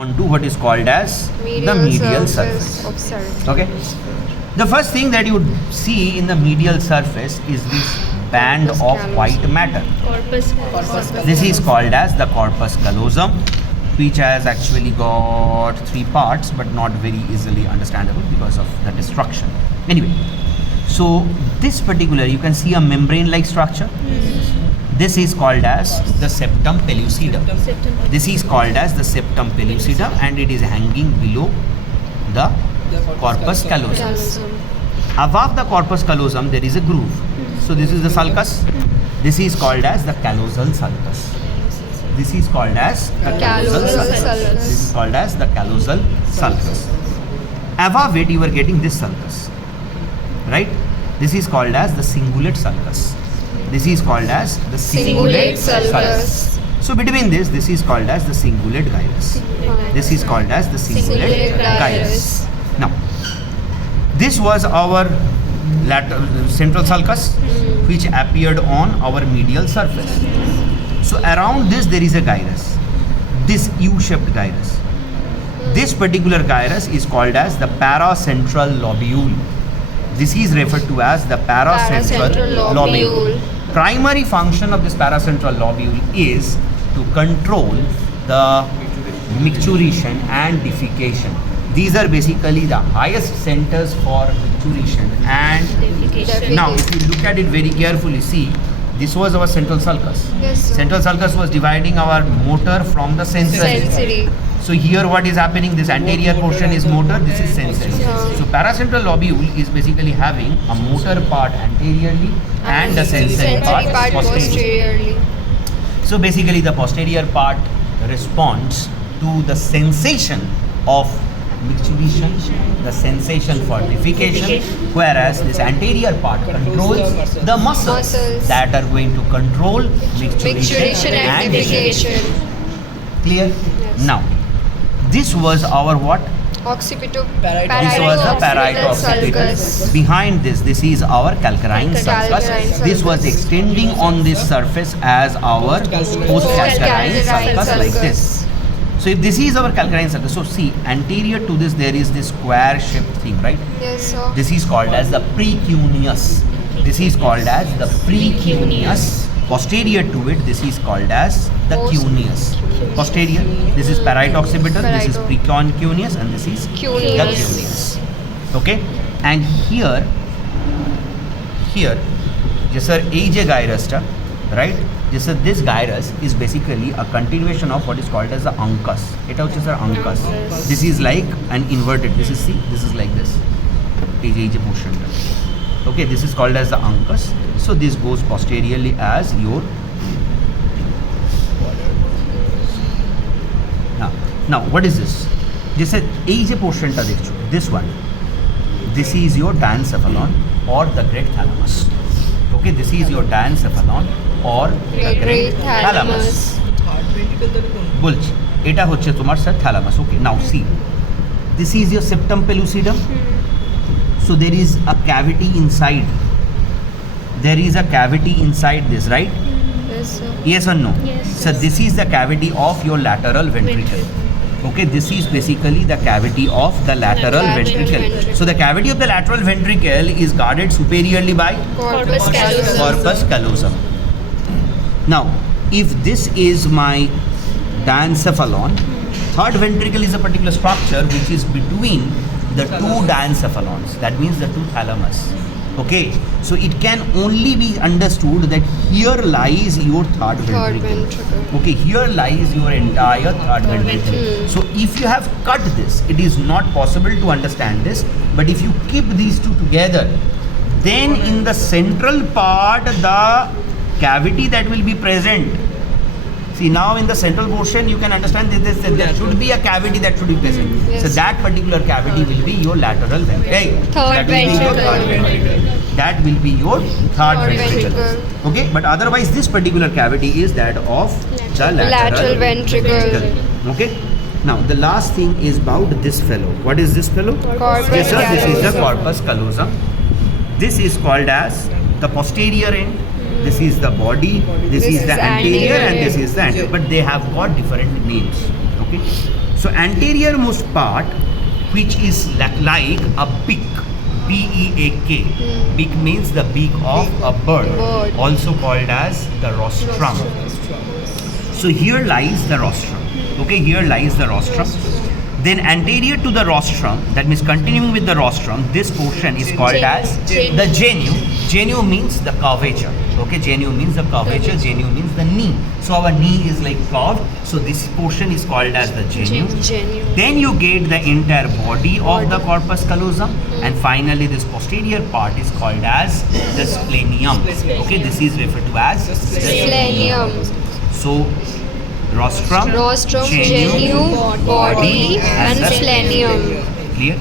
onto what is called as the medial surface. of cerebrum. Okay. The first thing that you would see in the medial surface is this band Corpus of callosum. white matter. Corpus. This is called as the corpus callosum, which has actually got 3 parts but not very easily understandable because of the destruction. Anyway, so this particular, you can see a membrane like structure. This is called as the septum pellucidum. This is called as the septum pellucidum, and it is hanging below the corpus callosum. Above the corpus callosum there is a groove. So this is the sulcus. This is called as the callosal sulcus. This is called as the callosal sulcus. This is called as the callosal sulcus. Above it you are getting this sulcus, right? This is called as the cingulate sulcus. This is called as the cingulate sulcus. So between this is called as the cingulate gyrus. This is called as the cingulate gyrus. Now, this was our central sulcus, which appeared on our medial surface. So around this there is a gyrus, this U-shaped gyrus. This particular gyrus is called as the paracentral lobule. This is referred to as the paracentral lobule. Primary function of this paracentral lobule is to control the micturition and defecation. These are basically the highest centers for micturition and Defecation. now if you look at it very carefully, see, this was our central sulcus. Yes, sir. Central sulcus was dividing our motor from the sensory. Sensory. So here what is happening, this anterior portion is motor, this is sensory. Yeah. So paracentral lobule is basically having a motor part anteriorly and the sensory part posteriorly. posteriorly. So basically the posterior part responds to the sensation of micturition, the sensation for defecation, whereas this anterior part controls the muscles that are going to control Micturition and defecation. Clear? Yes. Now, this was our what? Occipital. This was the parieto-occipital. Behind this is our calcarine sulcus. This was extending on this surface as our post-calcarine sulcus like this. So if this is our calcarine sulcus, so see, anterior to this there is this square shaped thing, right? Yes, sir. This is called as the precuneus. This is called as the precuneus. Posterior to it, this is called as the cuneus. Posterior, this is parieto-occipital, this is precuneus, and this is the Cuneus. cuneus. Okay? And here, just sir, age gyrus, right? Just sir, this gyrus is basically a continuation of what is called as the uncus. Eta hoche sir uncus. This is like an inverted. This is, see, this is like this. Age portion. Okay, this is called as the uncus. So this goes posteriorly as your. Now what is this? Just say age portion ta dekho. This one. This is your diencephalon or the great thalamus. Okay, this is your diencephalon or the great thalamus. Bulge. Eta hoche tomar sir thalamus. Okay, now see. This is your septum pellucidum. So there is a cavity inside. There is a cavity inside this, right? Yes, sir. Yes or no? Yes. So this is the cavity of your lateral ventricle. Okay, this is basically the cavity of the lateral ventricle. So the cavity of the lateral ventricle is guarded superiorly by Corpus callosum. corpus callosum. Now, if this is my diencephalon, third ventricle is a particular structure which is between the two diencephalons. That means the two thalamus. Okay, so it can only be understood that here lies your third Third ventricle. ventricle. Okay, here lies your entire third ventricle. So if you have cut this, it is not possible to understand this. But if you keep these two together, then in the central part, the cavity that will be present. See, now in the central portion, you can understand that there should be a cavity that should be present. Yes. So that particular cavity will be your lateral ventricle. Third That will be your third ventricle. ventricle. That will be your third Third ventricle. ventricle. Okay, but otherwise this particular cavity is that of the Lateral ventricle. Okay. Now the last thing is about this fellow. What is this fellow? Corpus Yes, sir, this is the callosum. corpus callosum. This is called as the posterior end. This is the body. This is the anterior, and this is the anterior. But they have got different names. Okay. So anterior most part, which is like a beak, B-E-A-K. Beak means the beak of a bird, Bird. also called as the rostrum. So here lies the rostrum. Okay, here lies the rostrum. Then anterior to the rostrum, that means continuing with the rostrum, this portion is called as the genu. Genu means the curvature. Okay, genu means the curvature, genu means the knee. So our knee is like curved. So this portion is called as the genu. Genu. Then you get the entire body of the corpus callosum, and finally this posterior part is called as the splenium. Okay, this is referred to as Splenium. So rostrum, Rostrum, genu, body, and the splenium. Clear?